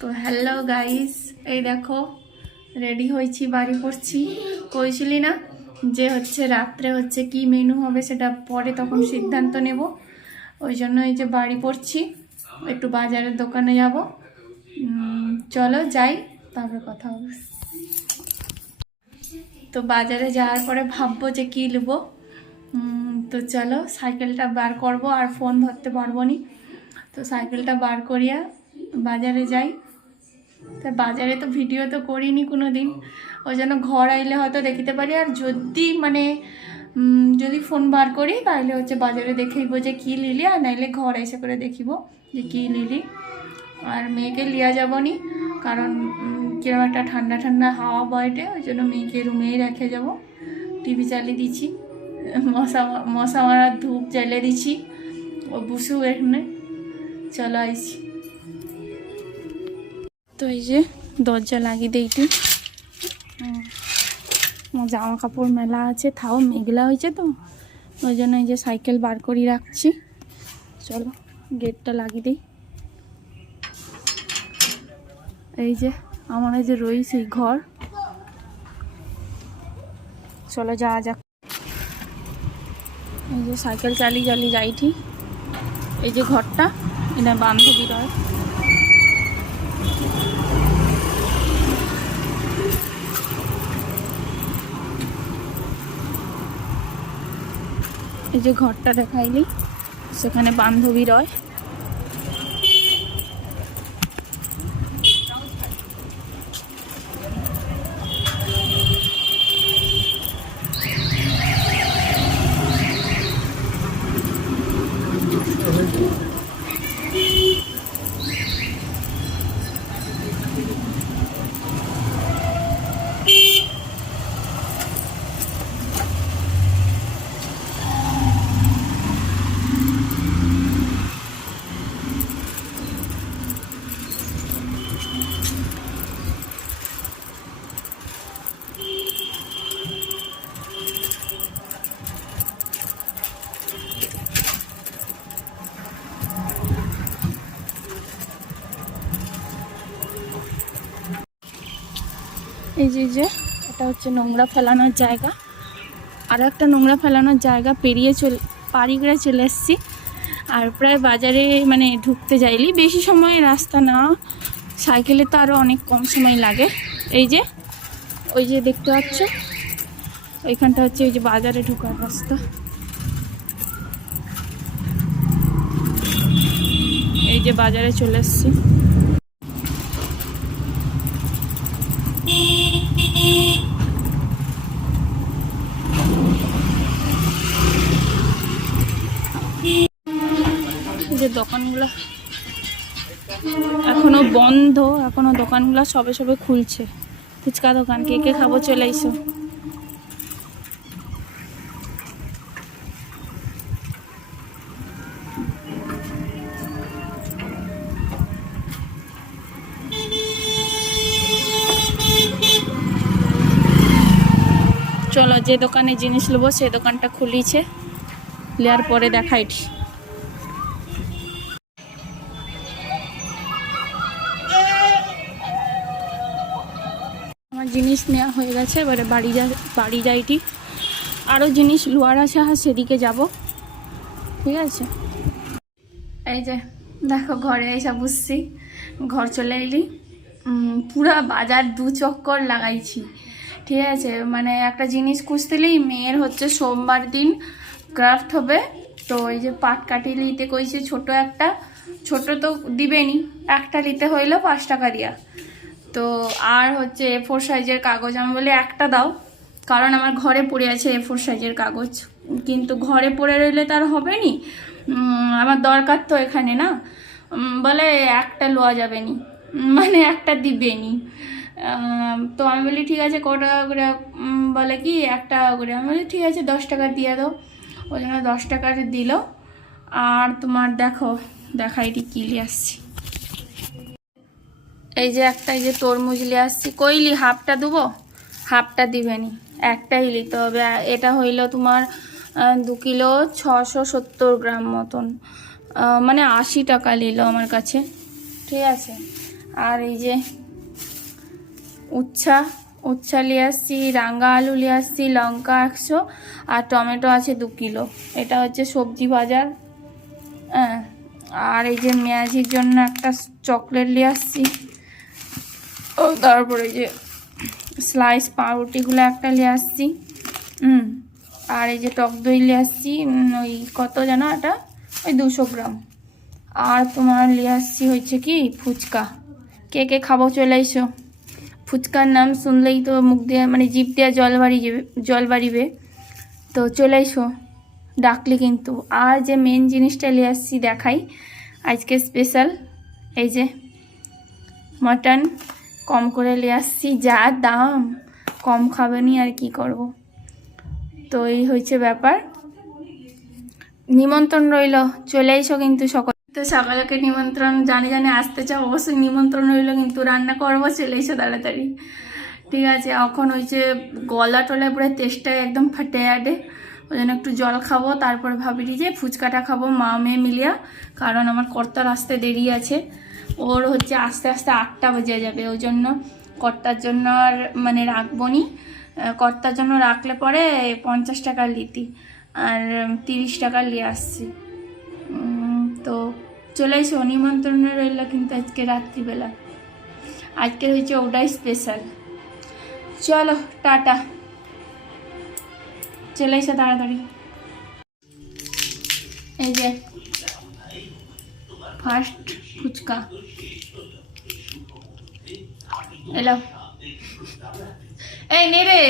তো hello guys, এই দেখো রেডি হয়েছি, বাড়ি পড়ছি। কইছিলি না যে রাত্রে কি মেনু হবে সেটা পরে তখন সিদ্ধান্ত নেব। ওই জন্য এই যে বাড়ি পড়ছি, একটু বাজারের দোকানে যাব। চলো যাই, তারপরে কথা হবে। তো বাজারে যাওয়ার পরে ভাববো যে কী নেবো। তো চলো সাইকেলটা বার করব, আর ফোন ধরতে পারবো নি। তো সাইকেলটা বার করিয়া বাজারে যাই। তা বাজারে তো ভিডিও তো করিনি কোনো দিন, ওই জন্য ঘর আইলে হয়তো দেখিতে পারি। আর যদি ফোন বার করি তাহলে বাজারে দেখিব যে কী নিলি, আর নাইলে ঘর এসে করে দেখিব যে কী নিলি। আর মেয়েকে লিয়া যাব নি, কারণ কিরকম একটা ঠান্ডা ঠান্ডা হাওয়া বয়টে, ওই জন্য মেয়েকে রুমেই রেখে যাব। টিভি চালিয়ে দিচ্ছি, মশা মারার ধূপ জ্বালিয়ে দিচ্ছি, ও বুসু এখানে। চলো আইছি। তো এই যে দরজা লাগিয়ে দিইটি, জামা কাপড় মেলা আছে, তাও মেঘলা হয়েছে, তো ওই জন্য এই যে সাইকেল বার করে রাখছি। চলো গেটটা লাগিয়ে দিই। এই যে আমার এই যে রয়েছে ঘর, চলো যাওয়া যাক। এই যে সাইকেল চালিয়ে চালিয়ে যাইটি। এই যে ঘরটা, এটা বান্ধবী রয়। এই যে ঘরটা দেখাইলি, সেখানে বান্ধবী রয়। এই যে এটা নোংরা ফেলানোর জায়গা, আর একটা নোংরা ফেলানোর জায়গা পাড়ি করে চলে এসেছি। আর প্রায় বাজারে ঢুকতে যাইলি বেশি সময় রাস্তা না, সাইকেলে তো আরও অনেক কম সময় লাগে। এই যে ওই যে দেখতে পাচ্ছ, ওইখানটা ওই যে বাজারে ঢোকার রাস্তা। এই যে বাজারে চলে এসেছি। যে দোকানগুলো এখনো বন্ধ, এখনো দোকানগুলো সবে সবে খুলছে। ফুচকা দোকান, কে কে খাবো চলে আইসো। চলো যে দোকানে জিনিস নেবো সেই দোকানটা খুলিছে, নেওয়ার পরে দেখাইছি। আমার জিনিস নেওয়া হয়ে গেছে, এবারে বাড়ি যাইটি। আরও জিনিস লোয়ার আছে, সেদিকে যাব। ঠিক আছে, এই যে দেখো ঘরে এসে বুঝছি, ঘর চলে এলি। পুরা বাজার 2 চক্কর লাগাইছি। ঠিক আছে, একটা জিনিস খুঁজতেলেই মেয়ের সোমবার দিন ক্রাফট হবে। তো এই যে পাট কাটি নিতে কইছে, ছোট তো দিবেনি, একটা নিতে হইলো 5 টাকা দিয়া। তো আর A4 সাইজের কাগজ, আমি বলি একটা দাও, কারণ আমার ঘরে পড়ে আছে A4 সাইজের কাগজ, কিন্তু ঘরে পড়ে রইলে তার হবে নি, আমার দরকার তো এখানে না। বলে একটা লওয়া যাবে নি, একটা দিবে নি। তো আমি বলি ঠিক আছে, কত টাকা করে? বলে কি 1 টাকা করে। আমি বলি ঠিক আছে 10 টাকা দিয়ে দাও। ওই জন্য 10 টাকার দিল। আর তোমার দেখাইটি কি লিয়ে আসছি। এই যে একটা এই যে তরমুজ লিয়ে আসছি। কইলি হাফটা দেবো, হাফটা দিবেনি, একটাই নিতে হবে। এটা হইলো তোমার 2 কিলো 670 গ্রাম মতন, 80 টাকা নিল আমার কাছে। ঠিক আছে, আর এই যে উচ্ছা উচ্ছা নিয়ে আসছি, রাঙা আলু নিয়ে আসছি, লঙ্কা 100, আর টমেটো আছে 2 কিলো। এটা হচ্ছে সবজি বাজার। হ্যাঁ, আর এই যে মেয়াজির জন্য একটা চকলেট নিয়ে আসছি। ও তারপরে যে স্লাইস পাউরুটিগুলো একটা নিয়ে আসছি। আর এই যে টক দই নিয়ে আসছি, ওই কত জানো এটা, ওই 200 গ্রাম। আর তোমার নিয়ে আসছি হচ্ছে কি ফুচকা। কে কে খাবো চলে এসো। ফুচকার নাম শুনলেই তো মুখ দিয়ে মানে জিভ দিয়ে জল বাড়িবে, তো চলে এসো ডাকলি কিন্তু। আর যে মেন জিনিসটা নিয়ে আসছি দেখাই, আজকে স্পেশাল এই যে মটন কম করে নিয়ে আসছি, যা দাম কম খাবে নি আর কি করব। তো এই হয়েছে ব্যাপার, নিমন্ত্রণ রইল, চলে এসো কিন্তু সকল। তো সকালকে নিমন্ত্রণ জানে আসতে চাও, অবশ্যই নিমন্ত্রণ রইল কিন্তু, রান্না করবো, চলে এসো তাড়াতাড়ি, ঠিক আছে। এখন ওই যে গলা টলায় পুরো তেষ্টায় একদম ফাটে আডে, ওই জন্য একটু জল খাবো, তারপর ভাবি যে ফুচকাটা খাবো মা মেয়ে মিলিয়া, কারণ আমার কর্তার আসতে দেরি আছে। ওর হচ্ছে আস্তে আস্তে 8টা বেজে যাবে, ওই জন্য কর্তার জন্য আর মানে রাখবো নি। কর্তার জন্য রাখলে পরে 50 টাকার লিতি আর 30 টাকার নিয়ে আসছি। তো চলে এসো, নিমন্ত্রণ রইল কিন্তু আজকে রাত্রিবেলা, আজকে হচ্ছে ওটাই স্পেশাল। চলো টাটা, চলে এসো তাড়াতাড়ি। এই যে ফার্স্ট ফুচকা এলো, এই নে রে।